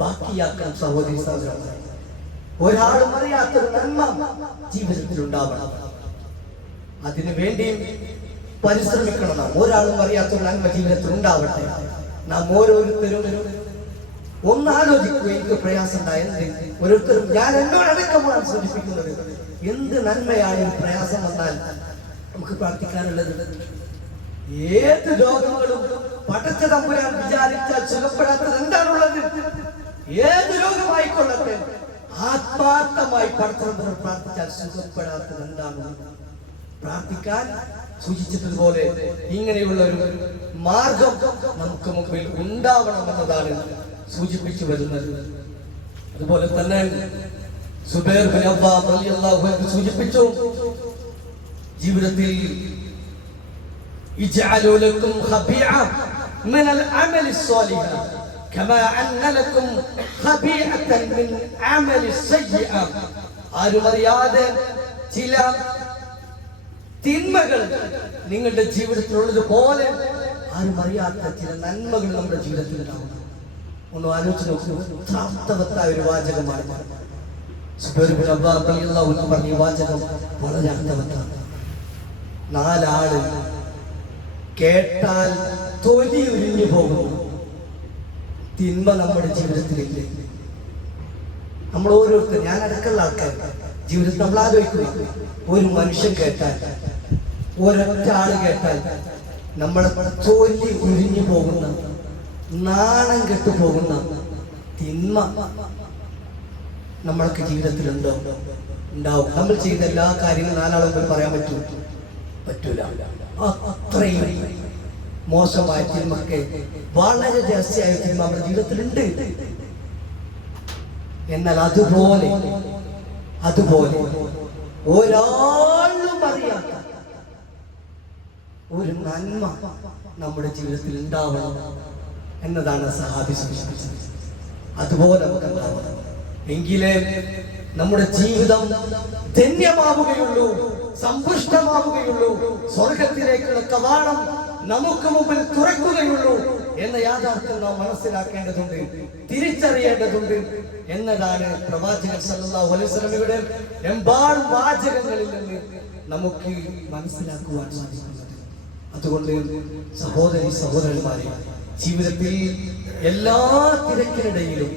ബാക്കിയാക്കാൻ സഹോദരി സഹോദരന്മാരെ ഒരാളും അറിയാത്തൊരു നന്മ ജീവിതത്തിൽ ഉണ്ടാവണം. അതിനു വേണ്ടി പരിശ്രമിക്കണം. നാം ഒരാളും അറിയാത്തൊരു നന്മ ജീവിതത്തിൽ ഉണ്ടാവട്ടെ. നാം ഓരോരുത്തരും ഒന്ന് ആലോചിക്കുക. എനിക്ക് പ്രയാസം ഉണ്ടായത് ഓരോരുത്തരും, ഞാൻ എന്നോടക്കമാണ് സൂചിപ്പിക്കുന്നത്, എന്ത് നന്മയാണ് ഈ പ്രയാസം വന്നാൽ നമുക്ക് പ്രാർത്ഥിക്കാനുള്ളത്? ഏത് രോഗങ്ങളും പടച്ച തമ്പുരാൻ വിചാരിച്ചാൽ സുഖപ്പെടാത്തത് എന്താണുള്ളത്? ഏത് രോഗമായിക്കൊള്ളട്ടെ, ആത്മാർത്ഥമായി പടച്ചതമ്പുരാൻ പ്രാർത്ഥിച്ചാൽ സുഖപ്പെടാത്തത് എന്താണുള്ളത്? പ്രാർത്ഥിക്കാൻ സൂചിച്ചതുപോലെ ഇങ്ങനെയുള്ള ഒരു മാർഗം നമുക്ക് മുമ്പിൽ ഉണ്ടാവണമെന്നതാണ് സൂചിപ്പിച്ചു വരുന്നത്. അതുപോലെ തന്നെ സുബൈർ ബിൻ അവ്വാം റളിയല്ലാഹു അൻഹു സൂചിപ്പിച്ചു, ജീവിതത്തിൽ ഇജ്അലു ലക്കും ഖബീഅ മിനൽ അമലി സ്വാലിഹ കമാ അന്ന ലക്കും ഖബീഅതൻ മിൻ അമലി സയ്യിഅ. ആരും അറിയാതെ ചില തിന്മകൾ നിങ്ങളുടെ ജീവിതത്തിലുള്ളത് പോലെ ആരും അറിയാത്ത ചില നന്മകൾ നമ്മുടെ ജീവിതത്തിൽ ഉണ്ടാവും. ഒന്ന് ആലോചിച്ച് നോക്കൂ. അർത്ഥവത്തായ ഒരു വാചകമാണ് പറഞ്ഞ ഈ വാചകം. വളരെ അർത്ഥവത്താണ്. നാലാള് കേട്ടാൽ തൊലി ഉരിഞ്ഞു പോകുന്നു തിന്മ നമ്മുടെ ജീവിതത്തിലില്ലേ? നമ്മൾ ഓരോരുത്തർ, ഞാൻ അടക്കമുള്ള ആൾക്കാർ ജീവിതത്തിൽ നമ്മൾ ആലോചിക്കുക. ഒരു മനുഷ്യൻ കേട്ടാൽ, ഒരൊറ്റ ആള് കേട്ടാൽ നമ്മളെ തൊലി ഉരിഞ്ഞു പോകുന്ന, നാണം കെട്ടു പോകുന്ന തിന്മ നമ്മൾക്ക് ജീവിതത്തിലുണ്ടോ? ഉണ്ടാവും. നമ്മൾ ചെയ്യുന്ന എല്ലാ കാര്യങ്ങളും നാലാളും പോയി പറയാൻ പറ്റൂല. അത്രയും മോശമായ തിന്മൊക്കെ, വളരെ രഹസ്യമായ തിന്മ നമ്മുടെ ജീവിതത്തിലുണ്ട്. എന്നാൽ അതുപോലെ ഒരാളും അറിയാത്ത ഒരു നന്മ നമ്മുടെ ജീവിതത്തിൽ ഉണ്ടാവണം എന്നതാണ് സഹാബി സൂചിപ്പിച്ചത്. അതുപോലെ നമുക്ക് ഉണ്ടാവണം. എങ്കിലേ നമ്മുടെ ജീവിതം ധന്യമാവുകയുള്ളൂ, സമ്പുഷ്ടമാവുകയുള്ളൂ, സ്വർഗത്തിലേക്കുള്ള കവാടം നമുക്ക് മുമ്പിൽ തുറക്കുകയുള്ളൂ എന്ന യാഥാർത്ഥ്യം നാം മനസ്സിലാക്കേണ്ടതുണ്ട്, തിരിച്ചറിയേണ്ടതുണ്ട് എന്നതാണ് പ്രവാചകൻ സല്ലല്ലാഹു അലൈഹി വസല്ലമയുടെ എമ്പാടും വാചകങ്ങളിൽ നിന്ന് നമുക്ക് മനസ്സിലാക്കുവാൻ സാധിക്കുന്നത്. അതുകൊണ്ട് സഹോദരന്മാരെ, ജീവിതത്തിൽ എല്ലാ തിരക്കിനിടയിലും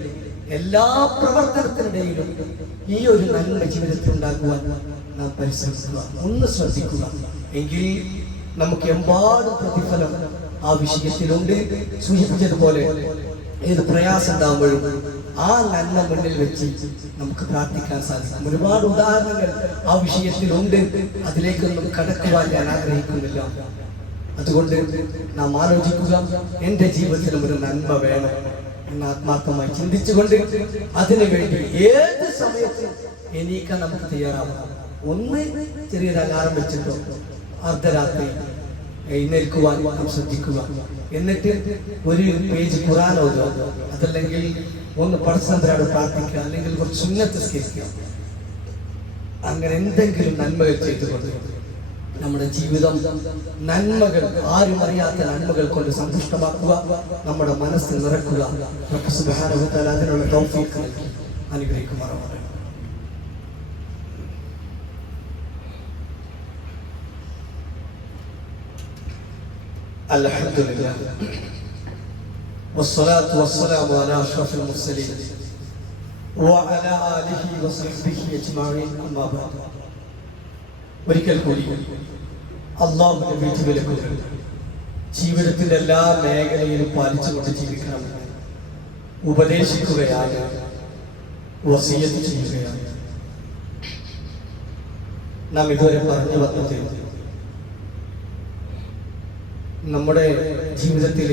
എല്ലാ പ്രവർത്തനത്തിനിടയിലും ഈ ഒരു നന്മ ജീവിതത്തിൽ ഉണ്ടാക്കുവാൻ നാം പരിശ്രമിക്കുക, ഒന്ന് ശ്രദ്ധിക്കുക. എങ്കിൽ നമുക്ക് എമ്പാടും പ്രതിഫലം ആ വിഷയത്തിലുണ്ട്. സൂചിപ്പിച്ചതുപോലെ ഏത് പ്രയാസം ഉണ്ടാകുമ്പോഴും ആ നന്മ മുന്നിൽ വെച്ച് നമുക്ക് പ്രാർത്ഥിക്കാൻ സാധിക്കും. ഒരുപാട് ഉദാഹരണങ്ങൾ ആ വിഷയത്തിലുണ്ട്. അതിലേക്കൊന്നും കടക്കുവാൻ ഞാൻ ആഗ്രഹിക്കുന്നില്ല. അതുകൊണ്ട് നാം ആലോചിക്കുക, എന്റെ ജീവിതത്തിലും ഒരു നന്മ വേണം എന്ന് ആത്മാർത്ഥമായി ചിന്തിച്ചുകൊണ്ട് അതിനുവേണ്ടി ഏത് സമയത്തും എണീക്കാൻ നമുക്ക് തയ്യാറാവാം. ഒന്ന് ചെറിയൊരു അലാറം വെച്ചിട്ടോ അർദ്ധരാത്രി എഴുന്നേൽക്കുവാൻ നാം ശ്രദ്ധിക്കുക. എന്നിട്ട് ഒരു പേജ് ഖുർആൻ ഓതുക, അതല്ലെങ്കിൽ ഒന്ന് പടച്ചതമ്പുരാനോട് പ്രാർത്ഥിക്കുക, അല്ലെങ്കിൽ കുറച്ച് സുന്നത്ത് സ്കരിക്കുക. അങ്ങനെ എന്തെങ്കിലും നന്മകൾ ചെയ്തുകൊണ്ട് നമ്മുടെ ജീവിതം നന്മകൾ, ആരും അറിയാത്ത നന്മകൾ കൊണ്ട് സന്തുഷ്ടമാക്കുക, നമ്മുടെ മനസ്സ് നിറക്കുക. റബ്ബ് സുബ്ഹാനഹു വ തആല അതിനുള്ള തൗഫീഖ് അനുഗ്രഹിക്കുമാറാവട്ടെ. അൽഹംദുലില്ലാഹ് വസ്സലാത്തു വസ്സലാമു അലാ അഷ്റഫിൽ മുർസലീൻ വഅലാ ആലിഹി വസഹ്ബിഹി അജ്മഈൻ. അമ്മാ ബഅദ്. ഒരിക്കൽ കൂടി അല്ലാഹുവിന്റെ വിധിവിലക്കുകൾ ജീവിതത്തിന്റെ എല്ലാ മേഖലയിലും പാലിച്ചുകൊണ്ട് ജീവിക്കണം ഉപദേശിക്കുകയാണ്, വസിയ്യത്ത് ചെയ്യുകയാണ്. നാം ഇതുവരെ പറഞ്ഞു വന്നത് നമ്മുടെ ജീവിതത്തിൽ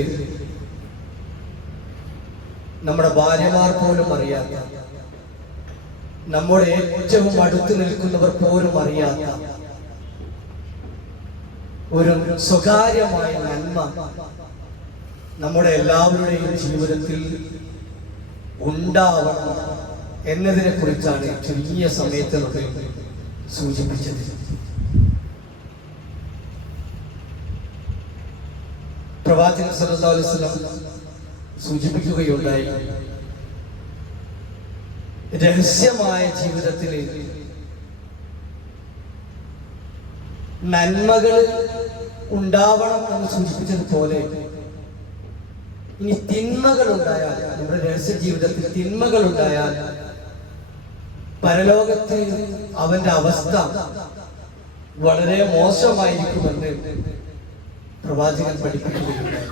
നമ്മുടെ ഭാര്യമാർ പോലും അറിയാത്ത, നമ്മുടെ ഏറ്റവും അടുത്ത് നിൽക്കുന്നവർ പോലും അറിയാത്ത ഒരു സ്വകാര്യമായ നന്മ നമ്മുടെ എല്ലാവരുടെയും ജീവിതത്തിൽ ഉണ്ടാവണം എന്നതിനെ കുറിച്ചാണ് ചെറിയ സമയത്തിനുള്ളിൽ സൂചിപ്പിച്ചത്. പ്രവാചകൻ സല്ലല്ലാഹു അലൈഹി വസല്ലം സൂചിപ്പിക്കുകയുണ്ടായി, രഹസ്യമായ ജീവിതത്തിൽ നന്മകൾ ഉണ്ടാവണം എന്ന് സൂചിപ്പിച്ചതുപോലെ ഇനി തിന്മകൾ ഉണ്ടായാൽ, നമ്മുടെ രഹസ്യ ജീവിതത്തിൽ തിന്മകൾ ഉണ്ടായാൽ പരലോകത്ത് അവന്റെ അവസ്ഥ വളരെ മോശമായിരിക്കുമെന്ന് പ്രവാചകൻ പഠിപ്പിക്കുകയുണ്ടായി.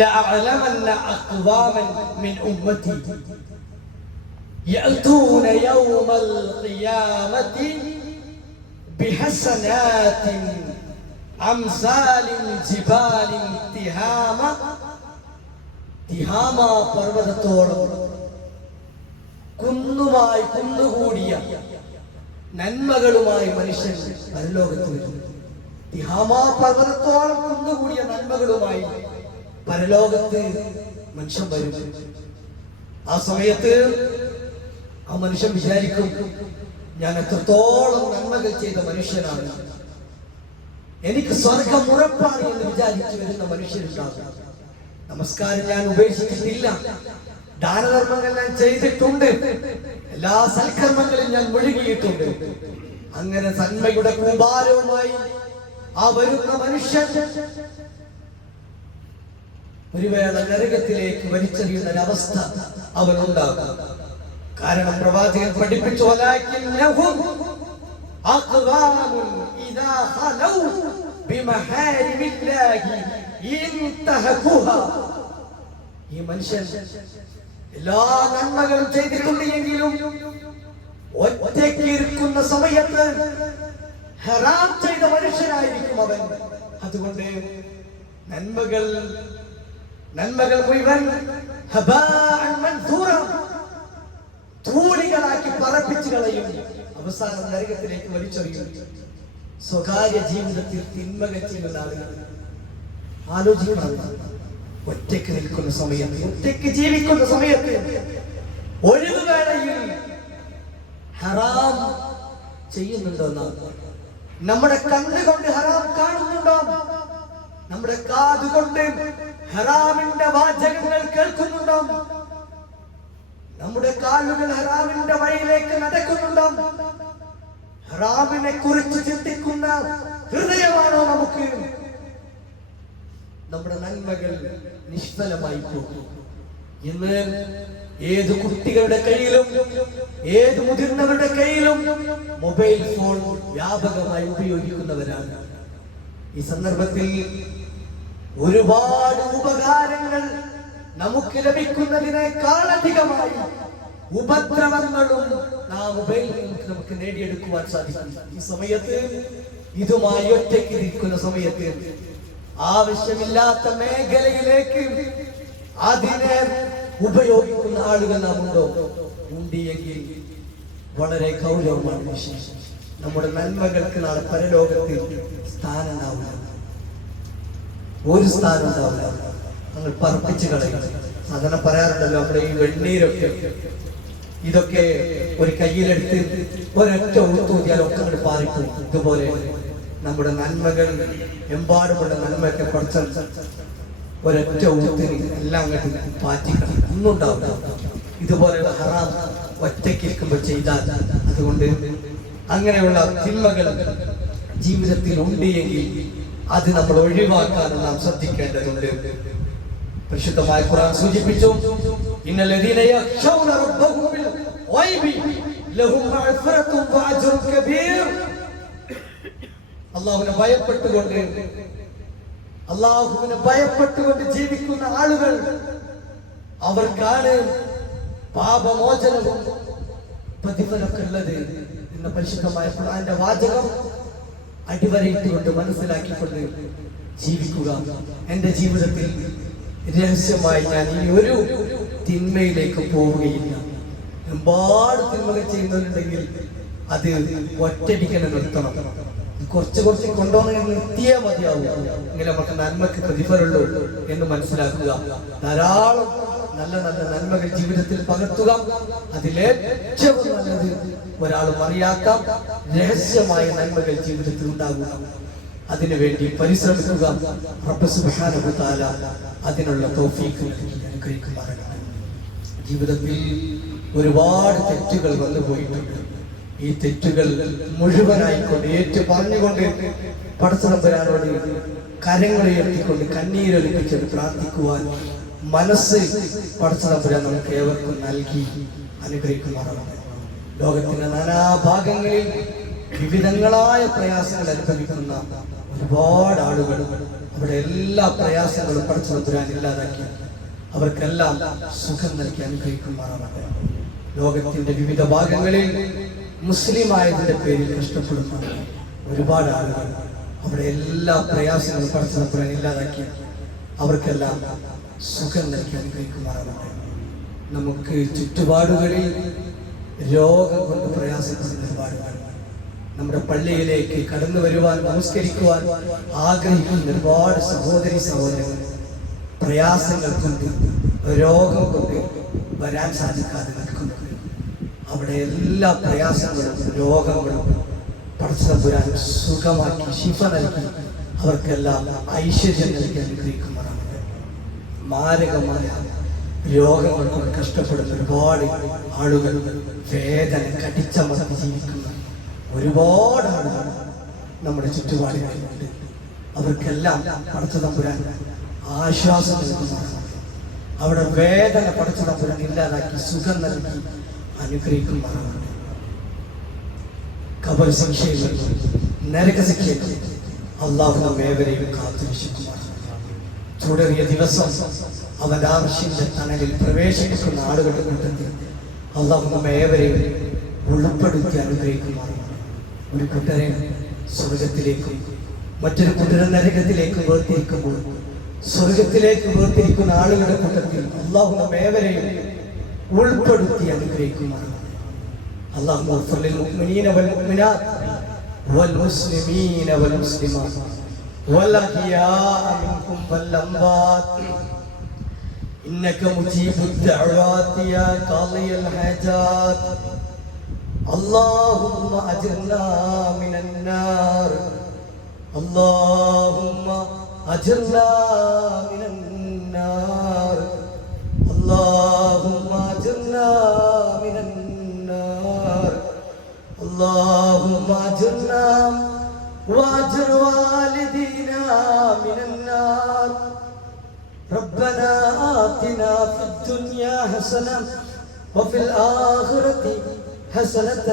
لأعلمن أقواما من أمتي يأتون يوم القيامة بحسنات أمثال جبال تهامة. തിഹാമ പർവ്വതത്തോളം കുന്നുകൂടിയ നന്മകളുമായി മനുഷ്യൻ പരലോകത്ത് വരും. തിഹാമ പർവ്വതത്തോളം കുന്നുകൂടിയ നന്മകളുമായി പരലോകത്ത് മനുഷ്യൻ വരും. ആ സമയത്ത് ആ മനുഷ്യൻ വിചാരിക്കും, ഞാൻ എത്രത്തോളം നന്മകൾ ചെയ്ത മനുഷ്യനാണ്, എനിക്ക് സ്വർഗം ഉറപ്പാണ് എന്ന് വിചാരിച്ചു വരുന്ന മനുഷ്യരുണ്ടാകും. നമസ്കാരം ഞാൻ ഉപേക്ഷിച്ചിട്ടില്ല, ദാനധർമ്മങ്ങൾ ഞാൻ ചെയ്തിട്ടുണ്ട്, എല്ലാ സൽക്കർമ്മങ്ങളും ഞാൻ മുഴുകിയിട്ടുണ്ട്. അങ്ങനെ നന്മയുടെ കൂമ്പാരവുമായി ആ വരുന്ന മനുഷ്യൻ ഒരു വേള നരകത്തിലേക്ക് വലിച്ചെറിയുന്ന ഒരവസ്ഥ അവനുണ്ടാകും. കാരണം പ്രവാചകൻ പഠിപ്പിച്ചു, ഈ മനുഷ്യൻ എല്ലാ നന്മകളും ചെയ്തിട്ടുണ്ട് എങ്കിലും ഒറ്റയ്ക്ക് ഇരിക്കുന്ന സമയത്ത് ഹറാം ചെയ്ത മനുഷ്യനായിരിക്കും അവൻ. അതുകൊണ്ട് നന്മകൾ നന്മകൾ മുഴുവൻ ഹബാഅൻ മൻസൂറ, ധൂളികളാക്കി പറപ്പിച്ചു കളയും, അവസാനം നരകത്തിലേക്ക് വലിച്ചെറിയും. സ്വകാര്യ ജീവിതത്തിൽ തിന്മകൾ ചെയ്യുന്ന ആളുകൾ ആലോചിക്കണം. ഒറ്റയ്ക്ക് നിൽക്കുന്ന സമയത്ത്, ഒറ്റയ്ക്ക് ജീവിക്കുന്ന സമയത്ത്, ഒഴിവ് വേളയിൽ ഹറാം ചെയ്യുന്നുണ്ടോ? നമ്മുടെ കണ്ണുകൊണ്ട് ഹറാം കാണുന്നുണ്ടോ? നമ്മുടെ കാതുകൊണ്ട് ഹറാമിന്റെ വാചകങ്ങൾ കേൾക്കുന്നുണ്ടോ? നമ്മുടെ കാലുകൾ ഹറാമിന്റെ വഴിയിലേക്ക് നടക്കുന്നുണ്ടോ? ഹറാമിനെ കുറിച്ച് ചിന്തിക്കുന്ന ഹൃദയമാണോ നമുക്ക്? നമ്മുടെ നന്മകൾ നിഷ്ഫലമായി പോകും. ഇന്ന് ഏത് കുട്ടികളുടെ കയ്യിലും ഏത് മുതിർന്നവരുടെ കയ്യിലും മൊബൈൽ ഫോൺ വ്യാപകമായി ഉപയോഗിക്കുന്നവരാണ്. ഈ സന്ദർഭത്തിൽ ഒരുപാട് ഉപകാരങ്ങൾ നമുക്ക് ലഭിക്കുന്നതിനേക്കാളധികമായി ഉപദ്രവങ്ങളും ആ മൊബൈലിൽ നമുക്ക് നേടിയെടുക്കുവാൻ സാധിക്കും. ഈ സമയത്ത് ഇതുമായി ഒറ്റയ്ക്ക് ഇരിക്കുന്ന സമയത്ത് ആവശ്യമില്ലാത്ത മേഖലയിലേക്ക് അതിനെ ഉപയോഗിക്കുന്ന ആളുകൾ നാം ഉണ്ടോ? ഉണ്ടെങ്കിൽ വളരെ ഗൗരവമാണ് വിഷയം. നമ്മുടെ നന്മകൾക്ക് നാളെ പരലോകത്തിൽ സ്ഥാനം ഉണ്ടാവില്ല, ഒരു സ്ഥാനം ഉണ്ടാവില്ല. നമ്മൾ പറപ്പിച്ച് കളയും. സാധാരണ പറയാറുണ്ടല്ലോ, നമ്മുടെ ഈ വെണ്ണീരൊക്കെ ഇതൊക്കെ ഒരു കയ്യിലെടുത്ത് ഒരൊറ്റ ഊത്തൂതിയാൽ ഒക്കെ അങ്ങോട്ട് പാറിക്കും. ഇതുപോലെ നമ്മുടെ നന്മകൾ, എമ്പാടുമുള്ള നന്മയൊക്കെ കുറച്ച് ഒരൊറ്റ ഊത്തിന് എല്ലാം അങ്ങോട്ട് പാറ്റിക്കണം, ഒന്നും ഉണ്ടാവില്ല. ഇതുപോലെയുള്ള ഹറാം ഒറ്റയ്ക്കിരിക്കുമ്പോൾ ചെയ്താൽ, അതുകൊണ്ട് അങ്ങനെയുള്ള തിന്മകൾ ജീവിതത്തിൽ ഉണ്ട് എങ്കിൽ അത് നമ്മൾ ഒഴിവാക്കാൻ നാം ശ്രദ്ധിക്കേണ്ടതുണ്ട്. പരിശുദ്ധമായ ഖുർആൻ സൂചിപ്പിച്ചു, ഇന്നല്ലദീന യഖ്ശൗന റബ്ബഹും ബിൽ ഗൈബി ലഹും മഗ്ഫിറത്തുൻ വഅജ്റുൻ കബീർ. അല്ലാഹുവിനെ ഭയപ്പെട്ടുകൊണ്ട് ജീവിക്കുന്ന ആളുകൾ, അവർക്കാണ് പാപമോചനവും പ്രതിഫലമൊക്കെ ഉള്ളത് എന്ന പരിശുദ്ധമായ ഖുർആന്റെ വാചകം അടിവരയിട്ടുകൊണ്ട് മനസ്സിലാക്കിക്കൊണ്ട് ജീവിക്കുക. എന്റെ ജീവിതത്തിൽ രഹസ്യമായി ഞാൻ ഇനി ഒരു തിന്മയിലേക്ക് പോവുകയില്ല. ഒരുപാട് തിന്മകൾ ചെയ്യുന്നവരുണ്ടെങ്കിൽ അത് ഒറ്റടിക്കനെ നിർത്തണം. കുറച്ച് കൊണ്ടുവന്ന് നിർത്തിയേ മതിയാവും. ഇങ്ങനെ നമുക്ക് നന്മക്ക് പ്രതിഫലമുള്ളൂ എന്ന് മനസ്സിലാക്കുക. ധാരാളം നല്ല നല്ല നന്മകൾ ജീവിതത്തിൽ പകർത്തുക. അതിലേറ്റവും നല്ലത് ഒരാൾ അറിയാത്ത രഹസ്യമായ നന്മകൾ ജീവിതത്തിൽ ഉണ്ടാകുക. അതിനുവേണ്ടി പരിശ്രമിക്കുക. റബ്ബ് സുബ്ഹാനഹു വ തആല അതിനുള്ള തൗഫീഖ് അനുഗ്രഹിക്കുമാറാകട്ടെ. ജീവിതത്തിൽ ഒരുപാട് തെറ്റുകൾ വന്നു പോയിട്ടുണ്ട്. ഈ തെറ്റുകൾ മുഴുവനായിക്കൊണ്ട് ഏറ്റു പറഞ്ഞുകൊണ്ട് പടച്ചതമ്പുരാനോട് കരങ്ങളുയർത്തിക്കൊണ്ട് കണ്ണീരൊലിപ്പിച്ച് പ്രാർത്ഥിക്കുവാൻ മനസ്സ് പടച്ചതമ്പുരാൻ നമുക്ക് ഏവർക്കും നൽകി അനുഗ്രഹിക്കുമാറാകട്ടെ. ലോകത്തിന്റെ നാനാഭാഗങ്ങളിൽ വിവിധങ്ങളായ പ്രയാസങ്ങൾ അനുഭവിക്കുന്ന ഒരുപാട് ആളുകൾ, അവിടെ എല്ലാ പ്രയാസങ്ങളും പടച്ചതമ്പുരാൻ ഇല്ലാതാക്കി അവർക്കെല്ലാം സുഖം നൽകി അനുഗ്രഹിക്കുമാറാകട്ടെ. ലോകത്തിന്റെ വിവിധ ഭാഗങ്ങളിൽ മുസ്ലിം ആയതിന്റെ പേരിൽ കഷ്ടപ്പെടുന്ന ഒരുപാട് ആളുകൾ, അവിടെ എല്ലാ പ്രയാസങ്ങളും പടച്ചതമ്പുരാൻ ഇല്ലാതാക്കി അവർക്കെല്ലാം സുഖം നൽകി അനുഗ്രഹിക്കുമാറാകട്ടെ. നമുക്ക് ചുറ്റുപാടുകളിൽ രോഗം കൊണ്ട് പ്രയാസപ്പെടുന്ന ഒരുപാടുകൾ, നമ്മുടെ പള്ളിയിലേക്ക് കടന്നു വരുവാൻ നമസ്കരിക്കുവാൻ ആഗ്രഹിക്കുന്ന ഒരുപാട് സഹോദരി സഹോദരങ്ങൾ പ്രയാസങ്ങൾ കൊണ്ട്, രോഗം കൊണ്ട് വരാൻ സാധിക്കാതെ നിൽക്കുന്നു. അവിടെ എല്ലാ പ്രയാസങ്ങളും രോഗങ്ങളും പടച്ചതമ്പുരാൻ സുഖമാക്കി ശിഫ നൽകി അവർക്കെല്ലാം ഐശ്വര്യം നൽകി അനുഗ്രഹിക്കുമാറാകട്ടെ. മാരകമായ രോഗങ്ങൾ കൊണ്ട് കഷ്ടപ്പെടുന്ന ഒരുപാട് ആളുകൾ, വേദന കടിച്ചമർത്തി ജീവിക്കുന്ന ഒരുപാട് ആളുകൾ നമ്മുടെ ചുറ്റുപാടുകളിലുണ്ട്. അവർക്കെല്ലാം പടച്ചതമ്പുരാൻ ആശ്വാസം നൽകുമാറാകട്ടെ. അവിടെ വേദന പടച്ചതമ്പുരാൻ ഇല്ലാതാക്കി സുഖം നൽകി അനുഗ്രഹിക്കുമാറാകട്ടെ. ഖബർ ശിക്ഷയിൽ നരക ശിക്ഷയിൽ അല്ലാഹു നമ്മേവരെയും കാത്തുരക്ഷിക്കുമാറാകട്ടെ. തുടങ്ങിയ ദിവസം അവന്റെ ആവശ്യന്റെ തണലിൽ പ്രവേശിക്കുന്ന ആളുകളുടെ കൂട്ടത്തിൽ അല്ലാഹു നമ്മേവരെയും ഉൾപ്പെടുത്തി അനുഗ്രഹിക്കുമാറാകട്ടെ. ഒരു കൂട്ടരെ സ്വർഗത്തിലേക്കും മറ്റൊരു കൂട്ടരെ നരകത്തിലേക്കും വേർതിരിക്കുമ്പോൾ സ്വർഗത്തിലേക്ക് വേർതിരിക്കുന്ന ആളുകളുടെ കൂട്ടത്തിൽ അല്ലാഹു നമ്മേവരെയും ഉൾപ്പെടുത്തി അനുഗ്രഹിക്കുമാറാകട്ടെ. اللهم اغفر للمؤمنين والمؤمنات والمسلمين والمسلمات والأحياء منهم والأموات إنك مجيب الدعوات يا قاضي الحاجات. اللهم أجرنا من النار، اللهم أجرنا من النار، اللهم أجرنا من النار، اللهم أجرنا وأجر والدينا من النار. ربنا آتنا في الدنيا حسنة وفي الآخرة حسنة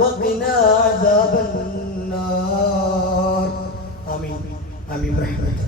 وقنا عذاب النار. آمين آمين برحمتك.